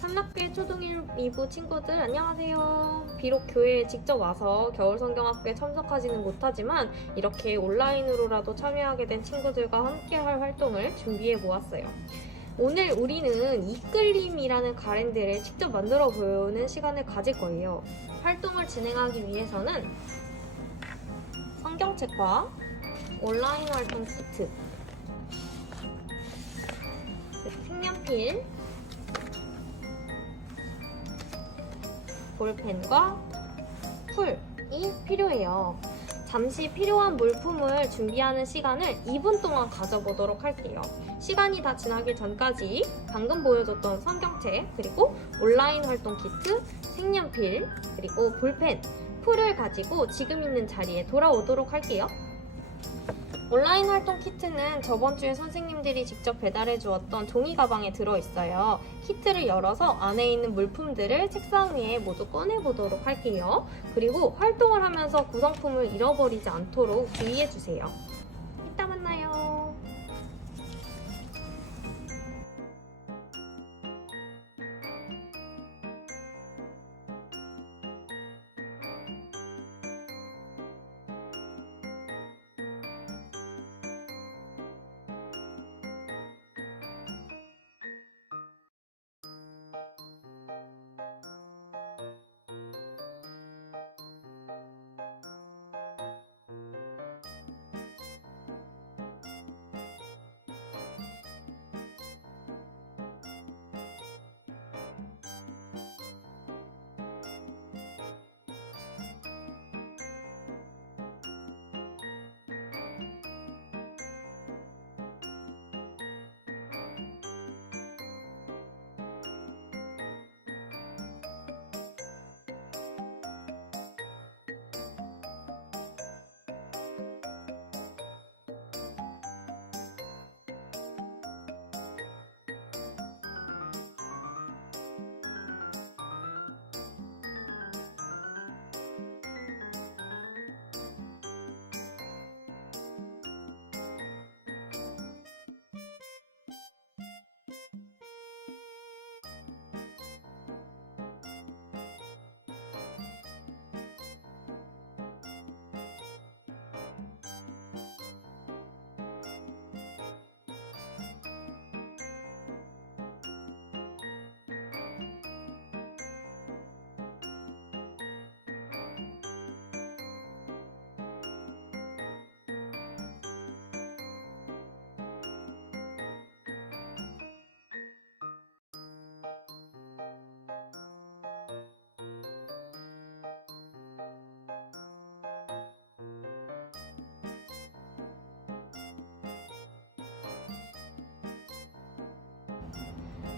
삼락교회 초등1부 친구들 안녕하세요. 비록 교회에 직접 와서 겨울성경학교에 참석하지는 못하지만 이렇게 온라인으로라도 참여하게 된 친구들과 함께할 활동을 준비해 보았어요. 오늘 우리는 이끌림이라는 가랜드를 직접 만들어 보는 시간을 가질 거예요. 활동을 진행하기 위해서는 성경책과 온라인 활동 키트, 색연필, 볼펜과 풀이 필요해요. 잠시 필요한 물품을 준비하는 시간을 2분 동안 가져보도록 할게요. 시간이 다 지나기 전까지 방금 보여줬던 성경책, 그리고 온라인 활동 키트, 색연필, 그리고 볼펜, 풀을 가지고 지금 있는 자리에 돌아오도록 할게요. 온라인 활동 키트는 저번 주에 선생님들이 직접 배달해 주었던 종이 가방에 들어있어요. 키트를 열어서 안에 있는 물품들을 책상 위에 모두 꺼내 보도록 할게요. 그리고 활동을 하면서 구성품을 잃어버리지 않도록 주의해 주세요. 이따 만나요.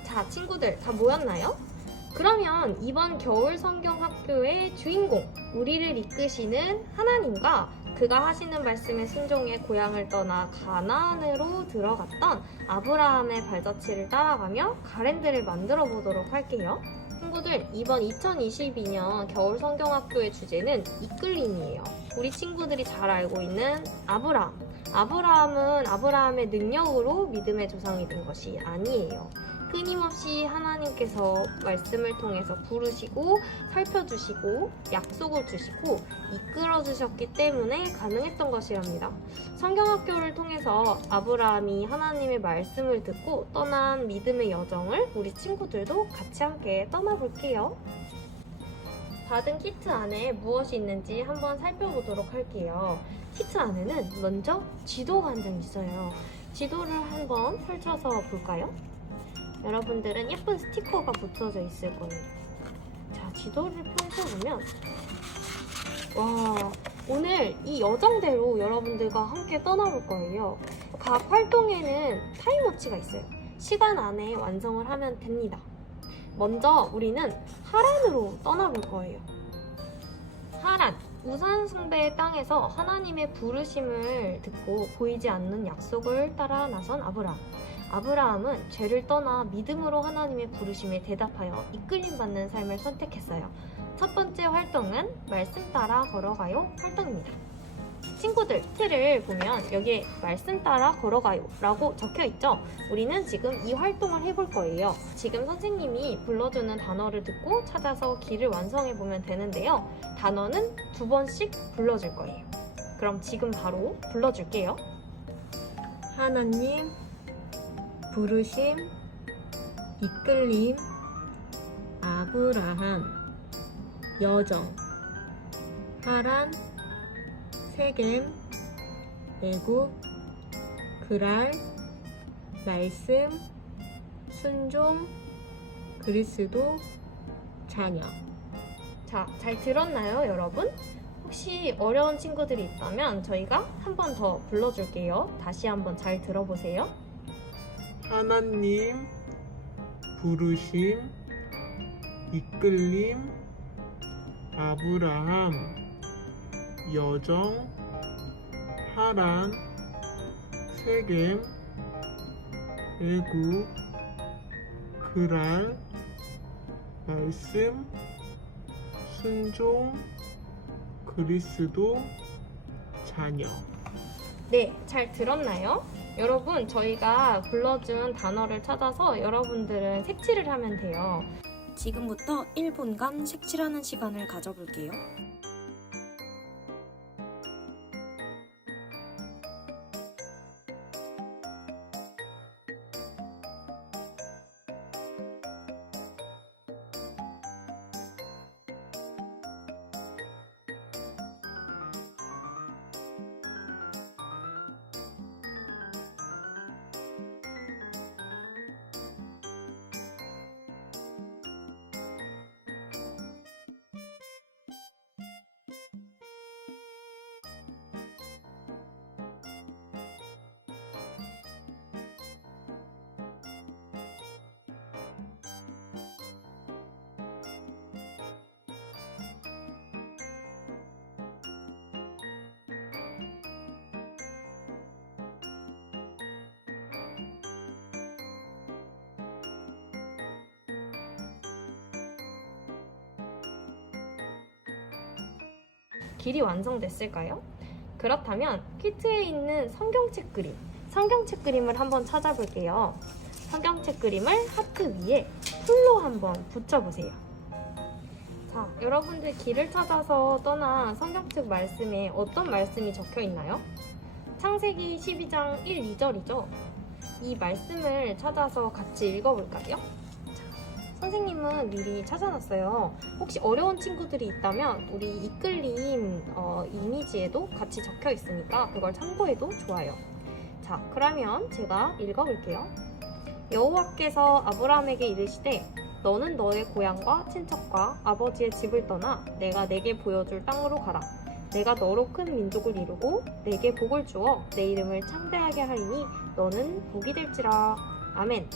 자, 친구들 다 모였나요? 그러면 이번 겨울성경학교의 주인공, 우리를 이끄시는 하나님과 그가 하시는 말씀에 순종해 고향을 떠나 가나안으로 들어갔던 아브라함의 발자취를 따라가며 가랜드를 만들어 보도록 할게요. 친구들, 이번 2022년 겨울성경학교의 주제는 이끌림이에요. 우리 친구들이 잘 알고 있는 아브라함. 아브라함은 아브라함의 능력으로 믿음의 조상이 된 것이 아니에요. 끊임없이 하나님께서 말씀을 통해서 부르시고 살펴주시고 약속을 주시고 이끌어 주셨기 때문에 가능했던 것이랍니다. 성경학교를 통해서 아브라함이 하나님의 말씀을 듣고 떠난 믿음의 여정을 우리 친구들도 같이 함께 떠나볼게요. 받은 키트 안에 무엇이 있는지 한번 살펴보도록 할게요. 키트 안에는 먼저 지도가 한 장 있어요. 지도를 한번 펼쳐서 볼까요? 여러분들은 예쁜 스티커가 붙여져 있을 거예요. 자, 지도를 펼쳐보면 와, 오늘 이 여정대로 여러분들과 함께 떠나볼 거예요. 각 활동에는 타임워치가 있어요. 시간 안에 완성을 하면 됩니다. 먼저 우리는 하란으로 떠나볼 거예요. 하란, 우산 숭배의 땅에서 하나님의 부르심을 듣고 보이지 않는 약속을 따라 나선 아브라함. 아브라함은 죄를 떠나 믿음으로 하나님의 부르심에 대답하여 이끌림받는 삶을 선택했어요. 첫 번째 활동은 말씀 따라 걸어가요 활동입니다. 친구들 틀을 보면 여기에 말씀 따라 걸어가요 라고 적혀 있죠. 우리는 지금 이 활동을 해볼 거예요. 지금 선생님이 불러주는 단어를 듣고 찾아서 길을 완성해 보면 되는데요. 단어는 2번씩 불러줄 거예요. 그럼 지금 바로 불러줄게요. 하나님, 부르심, 이끌림, 아브라함, 여정, 하란, 세겜, 애굽, 그랄, 말씀, 순종, 그리스도, 자녀. 자, 잘 들었나요, 여러분? 혹시 어려운 친구들이 있다면 저희가 한 번 더 불러줄게요. 다시 한번 잘 들어보세요. 하나님, 부르심, 이끌림, 아브라함, 여정, 하란, 세겜, 애굽, 그랄, 말씀, 순종, 그리스도, 자녀. 네, 잘 들었나요? 여러분, 저희가 불러준 단어를 찾아서 여러분들은 색칠을 하면 돼요. 지금부터 1분간 색칠하는 시간을 가져볼게요. 길이 완성됐을까요? 그렇다면 퀴트에 있는 성경책 그림을 한번 찾아볼게요. 성경책 그림을 하트 위에 풀로 한번 붙여보세요. 자, 여러분들 길을 찾아서 떠난 성경책 말씀에 어떤 말씀이 적혀 있나요? 창세기 12장 1, 2절이죠. 이 말씀을 찾아서 같이 읽어볼까요? 선생님은 미리 찾아놨어요. 혹시 어려운 친구들이 있다면 우리 이끌림 이미지에도 같이 적혀 있으니까 그걸 참고해도 좋아요. 자, 그러면 제가 읽어볼게요. 여호와께서 아브라함에게 이르시되 너는 너의 고향과 친척과 아버지의 집을 떠나 내가 내게 보여줄 땅으로 가라. 내가 너로 큰 민족을 이루고 내게 복을 주어 내 이름을 창대하게 하리니 너는 복이 될지라. 아멘.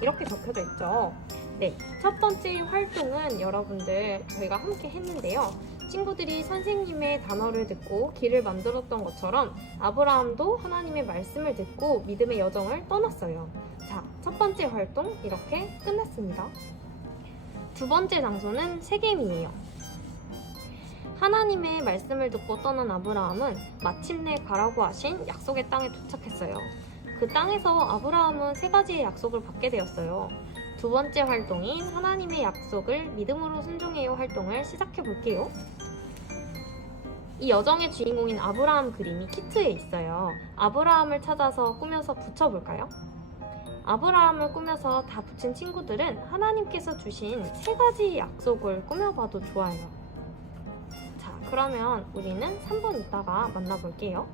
이렇게 적혀져 있죠. 네, 첫 번째 활동은 여러분들 저희가 함께 했는데요. 친구들이 선생님의 단어를 듣고 길을 만들었던 것처럼 아브라함도 하나님의 말씀을 듣고 믿음의 여정을 떠났어요. 자, 첫 번째 활동 이렇게 끝났습니다. 두 번째 장소는 세겜이에요. 하나님의 말씀을 듣고 떠난 아브라함은 마침내 가라고 하신 약속의 땅에 도착했어요. 그 땅에서 아브라함은 3가지의 약속을 받게 되었어요. 두 번째 활동인 하나님의 약속을 믿음으로 순종해요 활동을 시작해 볼게요. 이 여정의 주인공인 아브라함 그림이 키트에 있어요. 아브라함을 찾아서 꾸며서 붙여볼까요? 아브라함을 꾸며서 다 붙인 친구들은 하나님께서 주신 3가지 약속을 꾸며봐도 좋아요. 자, 그러면 우리는 3분 있다가 만나볼게요.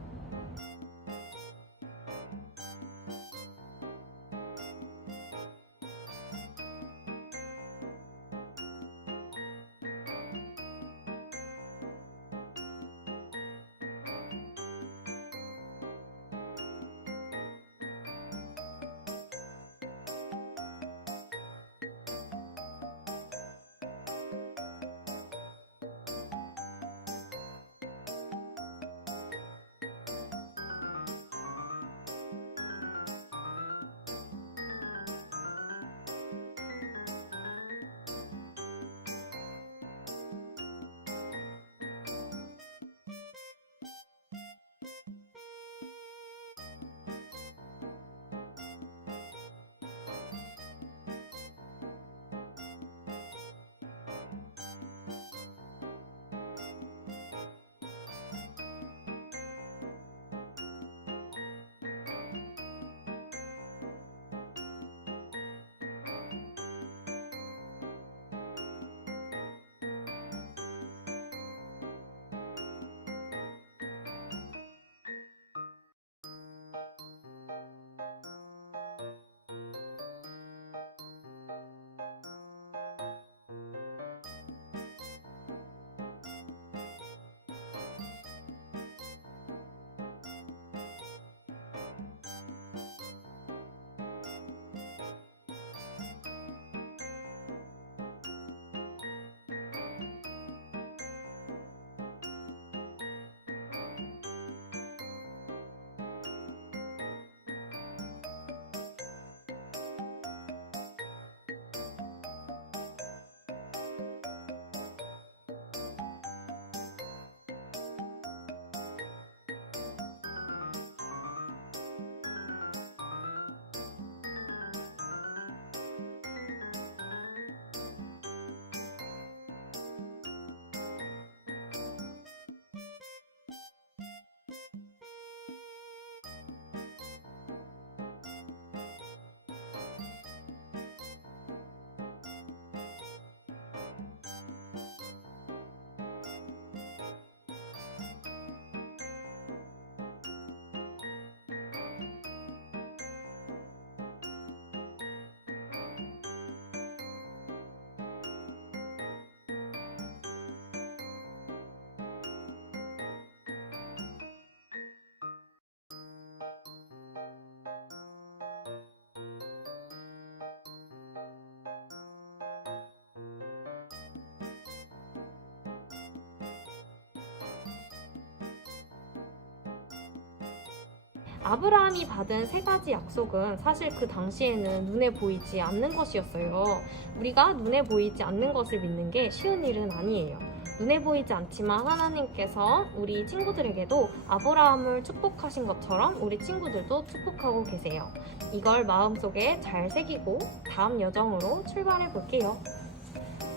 아브라함이 받은 3가지 약속은 사실 그 당시에는 눈에 보이지 않는 것이었어요. 우리가 눈에 보이지 않는 것을 믿는 게 쉬운 일은 아니에요. 눈에 보이지 않지만 하나님께서 우리 친구들에게도 아브라함을 축복하신 것처럼 우리 친구들도 축복하고 계세요. 이걸 마음속에 잘 새기고 다음 여정으로 출발해 볼게요.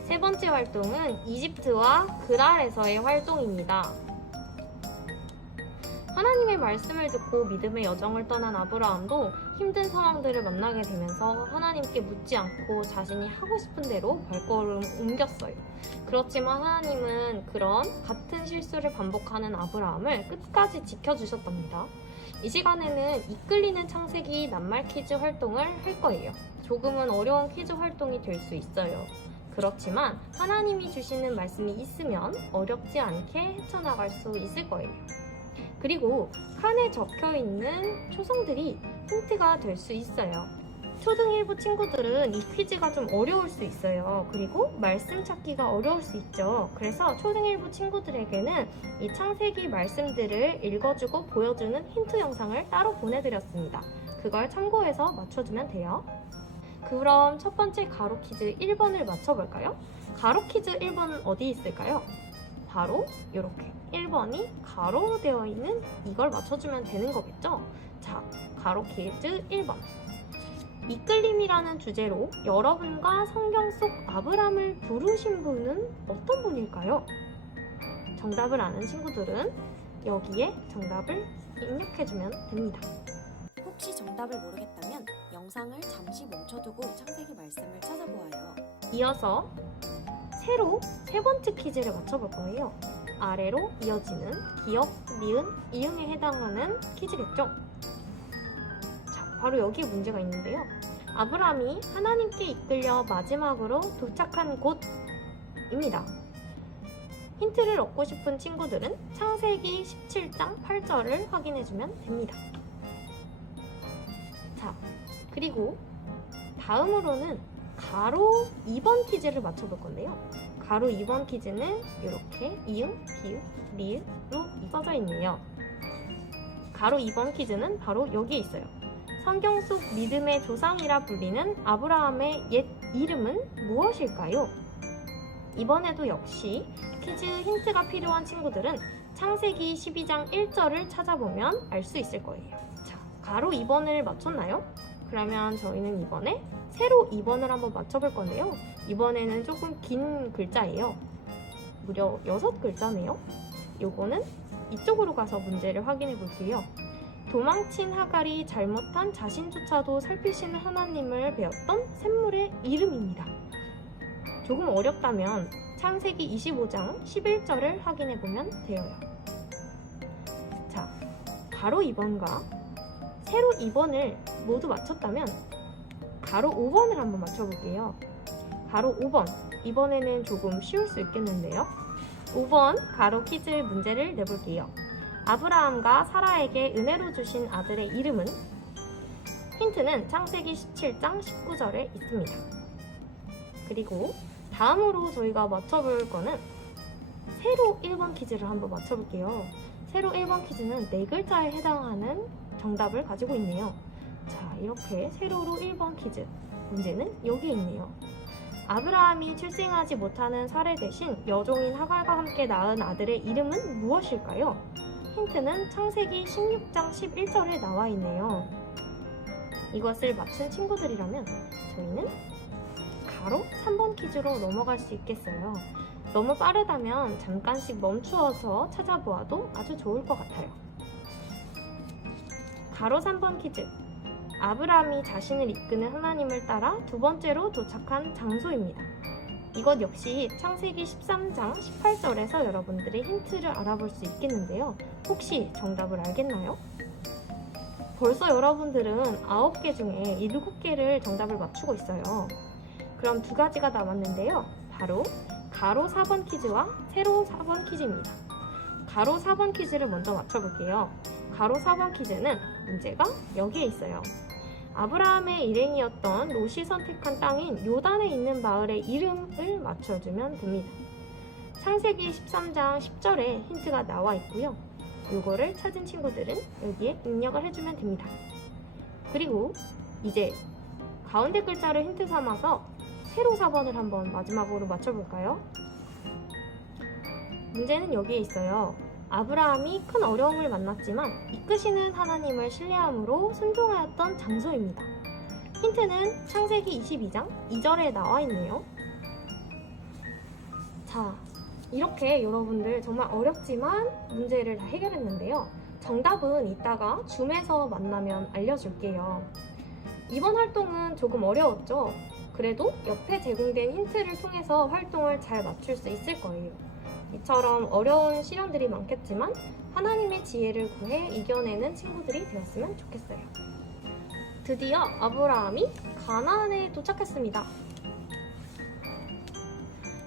3번째 활동은 이집트와 그랄에서의 활동입니다. 하나님의 말씀을 듣고 믿음의 여정을 떠난 아브라함도 힘든 상황들을 만나게 되면서 하나님께 묻지 않고 자신이 하고 싶은 대로 발걸음 옮겼어요. 그렇지만 하나님은 그런 같은 실수를 반복하는 아브라함을 끝까지 지켜주셨답니다. 이 시간에는 이끌리는 창세기 낱말 퀴즈 활동을 할 거예요. 조금은 어려운 퀴즈 활동이 될 수 있어요. 그렇지만 하나님이 주시는 말씀이 있으면 어렵지 않게 헤쳐나갈 수 있을 거예요. 그리고 칸에 적혀있는 초성들이 힌트가 될 수 있어요. 초등 1부 친구들은 이 퀴즈가 좀 어려울 수 있어요. 그리고 말씀 찾기가 어려울 수 있죠. 그래서 초등 1부 친구들에게는 이 창세기 말씀들을 읽어주고 보여주는 힌트 영상을 따로 보내드렸습니다. 그걸 참고해서 맞춰주면 돼요. 그럼 첫 번째 가로 퀴즈 1번을 맞춰볼까요? 가로 퀴즈 1번은 어디 있을까요? 바로 이렇게 1번이 가로로 되어 있는 이걸 맞춰주면 되는 거겠죠? 자, 가로 퀴즈 1번. 이끌림이라는 주제로 여러분과 성경 속 아브람을 부르신 분은 어떤 분일까요? 정답을 아는 친구들은 여기에 정답을 입력해주면 됩니다. 혹시 정답을 모르겠다면 영상을 잠시 멈춰두고 창세기 말씀을 찾아보아요. 이어서 새로 3번째 퀴즈를 맞춰볼 거예요. 아래로 이어지는 기역, 니은, 이응에 해당하는 퀴즈겠죠? 자, 바로 여기에 문제가 있는데요. 아브람이 하나님께 이끌려 마지막으로 도착한 곳입니다. 힌트를 얻고 싶은 친구들은 창세기 17장 8절을 확인해주면 됩니다. 자, 그리고 다음으로는 가로 2번 퀴즈를 맞춰볼 건데요. 가로 2번 퀴즈는 이렇게 이응, 기읍, 리을로 써져 있네요. 가로 2번 퀴즈는 바로 여기에 있어요. 성경 속 믿음의 조상이라 불리는 아브라함의 옛 이름은 무엇일까요? 이번에도 역시 퀴즈 힌트가 필요한 친구들은 창세기 12장 1절을 찾아보면 알 수 있을 거예요. 자, 가로 2번을 맞췄나요? 그러면 저희는 이번에 세로 2번을 한번 맞춰볼 건데요. 이번에는 조금 긴 글자예요. 무려 6글자네요. 요거는 이쪽으로 가서 문제를 확인해 볼게요. 도망친 하갈이 잘못한 자신조차도 살피시는 하나님을 배웠던 샘물의 이름입니다. 조금 어렵다면 창세기 25장 11절을 확인해 보면 되어요. 자, 가로 2번과 세로 2번을 모두 맞췄다면 가로 5번을 한번 맞춰볼게요. 가로 5번, 이번에는 조금 쉬울 수 있겠는데요. 5번 가로 퀴즈 문제를 내볼게요. 아브라함과 사라에게 은혜로 주신 아들의 이름은? 힌트는 창세기 17장 19절에 있습니다. 그리고 다음으로 저희가 맞춰볼 거는 세로 1번 퀴즈를 한번 맞춰볼게요. 세로 1번 퀴즈는 4글자에 해당하는 정답을 가지고 있네요. 자, 이렇게 세로로 1번 퀴즈 문제는 여기에 있네요. 아브라함이 출생하지 못하는 사례 대신 여종인 하갈과 함께 낳은 아들의 이름은 무엇일까요? 힌트는 창세기 16장 11절에 나와 있네요. 이것을 맞춘 친구들이라면 저희는 가로 3번 퀴즈로 넘어갈 수 있겠어요. 너무 빠르다면 잠깐씩 멈추어서 찾아보아도 아주 좋을 것 같아요. 가로 3번 퀴즈. 아브라함이 자신을 이끄는 하나님을 따라 2번째로 도착한 장소입니다. 이것 역시 창세기 13장 18절에서 여러분들의 힌트를 알아볼 수 있겠는데요. 혹시 정답을 알겠나요? 벌써 여러분들은 9개 중에 7개를 정답을 맞추고 있어요. 그럼 2가지가 남았는데요. 바로 가로 4번 퀴즈와 세로 4번 퀴즈입니다. 가로 4번 퀴즈를 먼저 맞춰볼게요. 가로 4번 퀴즈는 문제가 여기에 있어요. 아브라함의 일행이었던 롯이 선택한 땅인 요단에 있는 마을의 이름을 맞춰주면 됩니다. 창세기 13장 10절에 힌트가 나와 있고요. 요거를 찾은 친구들은 여기에 입력을 해주면 됩니다. 그리고 이제 가운데 글자를 힌트 삼아서 세로 4번을 한번 마지막으로 맞춰볼까요? 문제는 여기에 있어요. 아브라함이 큰 어려움을 만났지만 이끄시는 하나님을 신뢰함으로 순종하였던 장소입니다. 힌트는 창세기 22장 2절에 나와 있네요. 자, 이렇게 여러분들 정말 어렵지만 문제를 다 해결했는데요. 정답은 이따가 줌에서 만나면 알려줄게요. 이번 활동은 조금 어려웠죠? 그래도 옆에 제공된 힌트를 통해서 활동을 잘 맞출 수 있을 거예요. 이처럼 어려운 시련들이 많겠지만 하나님의 지혜를 구해 이겨내는 친구들이 되었으면 좋겠어요. 드디어 아브라함이 가나안에 도착했습니다.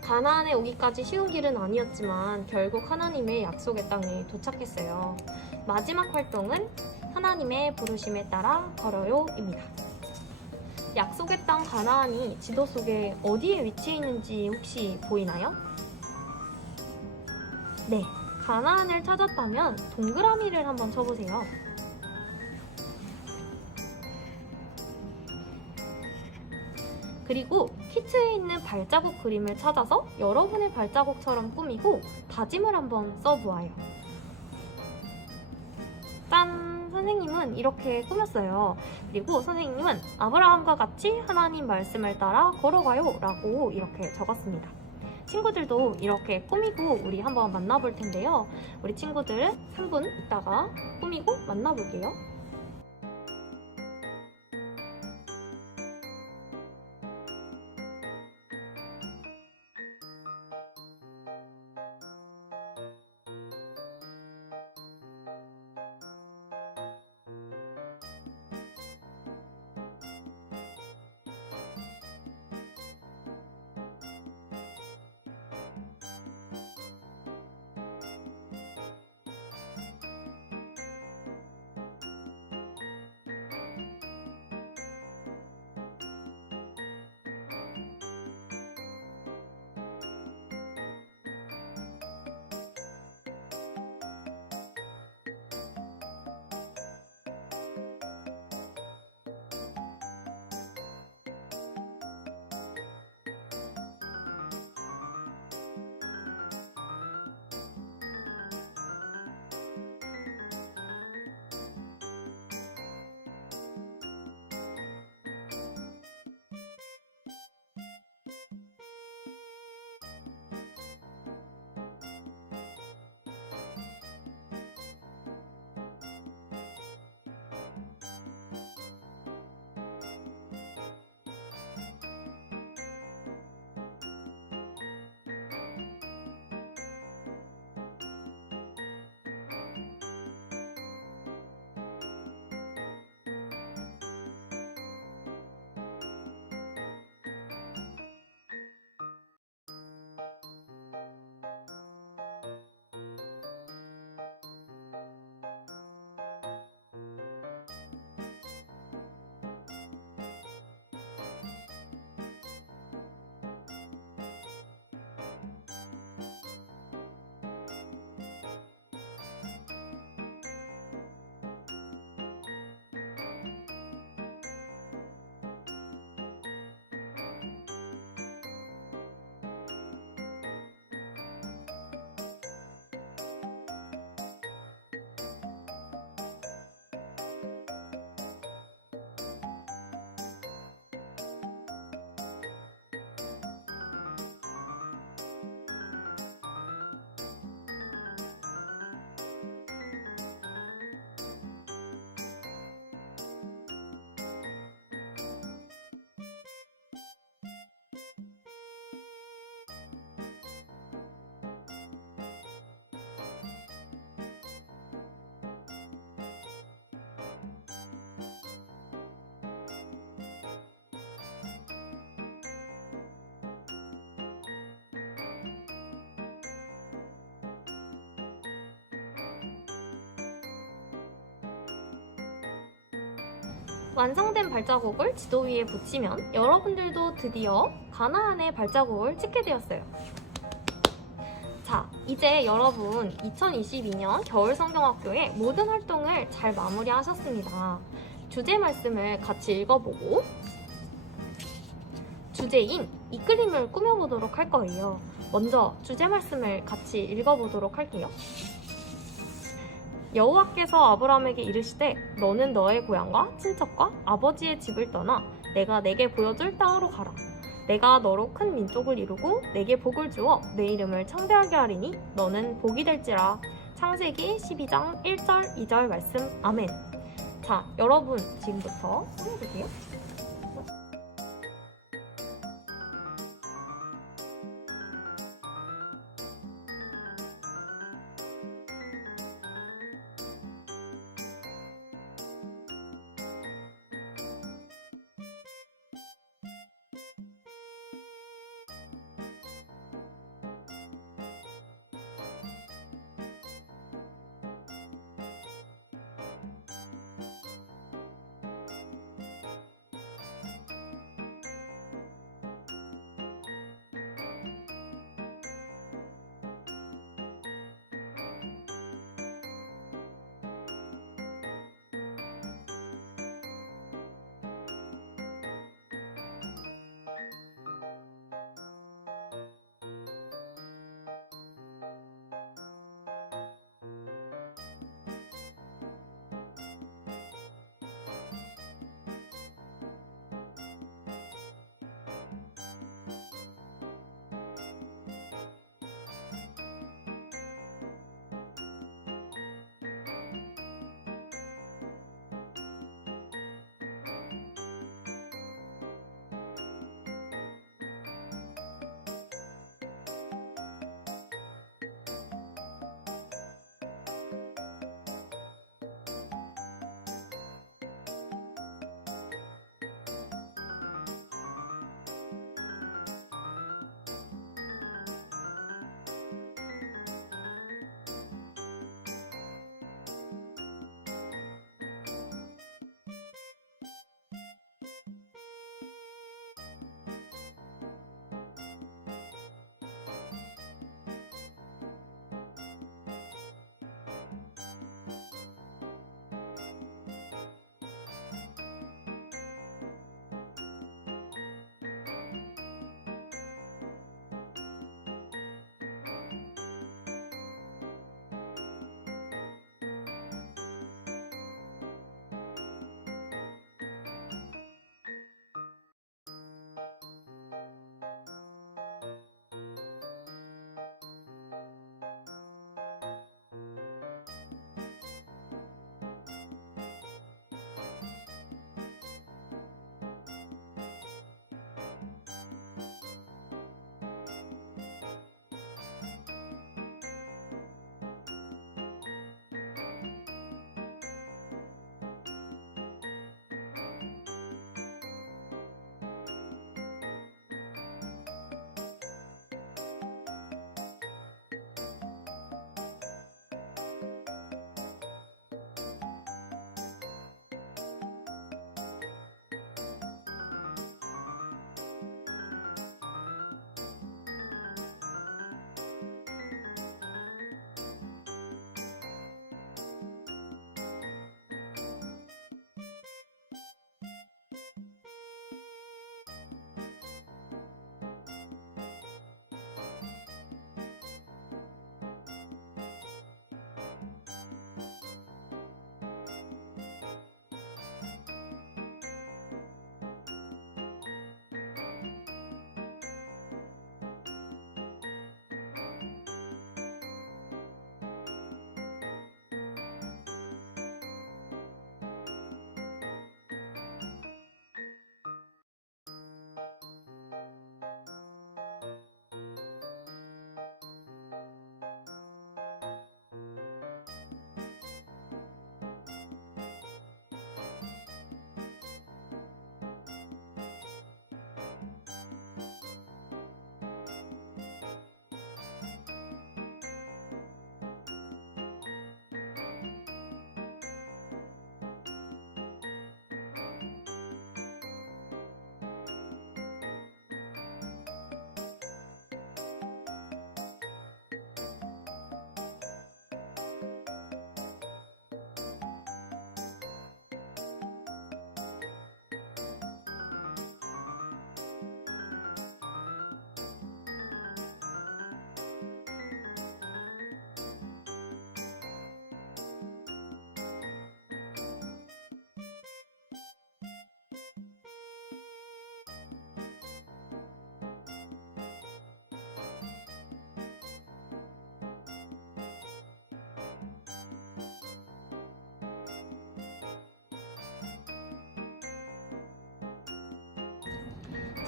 가나안에 오기까지 쉬운 길은 아니었지만 결국 하나님의 약속의 땅에 도착했어요. 마지막 활동은 하나님의 부르심에 따라 걸어요입니다. 약속의 땅 가나안이 지도 속에 어디에 위치해 있는지 혹시 보이나요? 네, 가나안을 찾았다면 동그라미를 한번 쳐보세요. 그리고 키트에 있는 발자국 그림을 찾아서 여러분의 발자국처럼 꾸미고 다짐을 한번 써보아요. 짠! 선생님은 이렇게 꾸몄어요. 그리고 선생님은 아브라함과 같이 하나님 말씀을 따라 걸어가요 라고 이렇게 적었습니다. 친구들도 이렇게 꾸미고 우리 한번 만나볼 텐데요. 우리 친구들은 3분 있다가 꾸미고 만나볼게요. 완성된 발자국을 지도 위에 붙이면 여러분들도 드디어 가나안의 발자국을 찍게 되었어요. 자, 이제 여러분 2022년 겨울성경학교의 모든 활동을 잘 마무리하셨습니다. 주제 말씀을 같이 읽어보고 주제인 이 그림을 꾸며보도록 할 거예요. 먼저 주제 말씀을 같이 읽어보도록 할게요. 여호와께서 아브라함에게 이르시되 너는 너의 고향과 친척과 아버지의 집을 떠나 내가 내게 보여줄 땅으로 가라. 내가 너로 큰 민족을 이루고 내게 복을 주어 내 이름을 창대하게 하리니 너는 복이 될지라. 창세기 12장 1절 2절 말씀. 아멘. 자, 여러분 지금부터 꾸며주세요.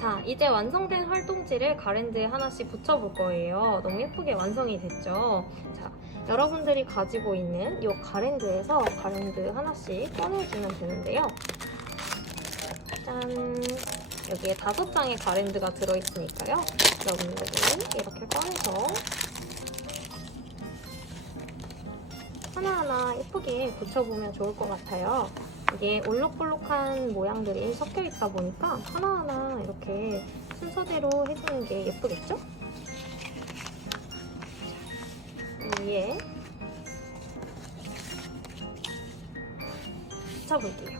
자, 이제 완성된 활동지를 가랜드에 하나씩 붙여볼 거예요. 너무 예쁘게 완성이 됐죠? 자, 여러분들이 가지고 있는 이 가랜드에서 가랜드 하나씩 꺼내주면 되는데요. 짠! 여기에 5장의 가랜드가 들어있으니까요. 여러분들은 이렇게 꺼내서 하나하나 예쁘게 붙여보면 좋을 것 같아요. 이게 올록볼록한 모양들이 섞여 있다 보니까 하나하나 이렇게 순서대로 해주는 게 예쁘겠죠? 위에 붙여볼게요.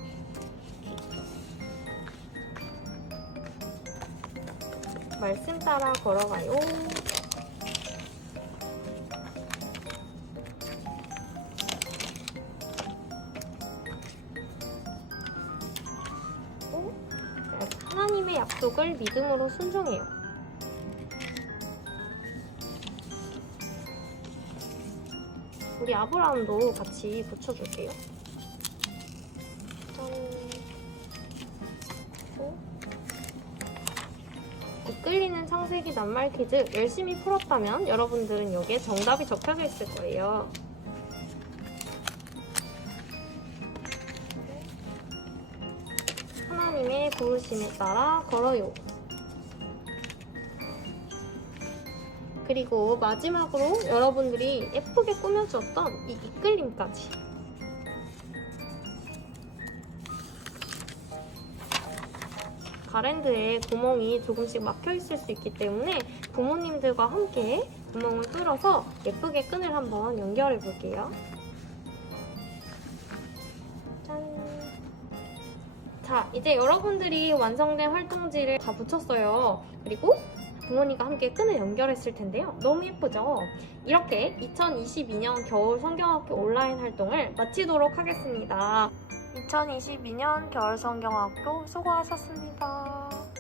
말씀 따라 걸어가요. 하나님의 약속을 믿음으로 순종해요. 우리 아브라함도 같이 붙여줄게요. 짠. 이끌리는 창세기 낱말 퀴즈 열심히 풀었다면 여러분들은 여기에 정답이 적혀져 있을 거예요. 하나님의 부르심에 따라 걸어요. 그리고 마지막으로 여러분들이 예쁘게 꾸며주었던 이 이끌림까지. 가랜드에 구멍이 조금씩 막혀 있을 수 있기 때문에 부모님들과 함께 구멍을 뚫어서 예쁘게 끈을 한번 연결해 볼게요. 짠! 자, 이제 여러분들이 완성된 활동지를 다 붙였어요. 그리고 부모님과 함께 끈을 연결했을 텐데요. 너무 예쁘죠? 이렇게 2022년 겨울 성경학교 온라인 활동을 마치도록 하겠습니다. 2022년 겨울 성경학교 수고하셨습니다.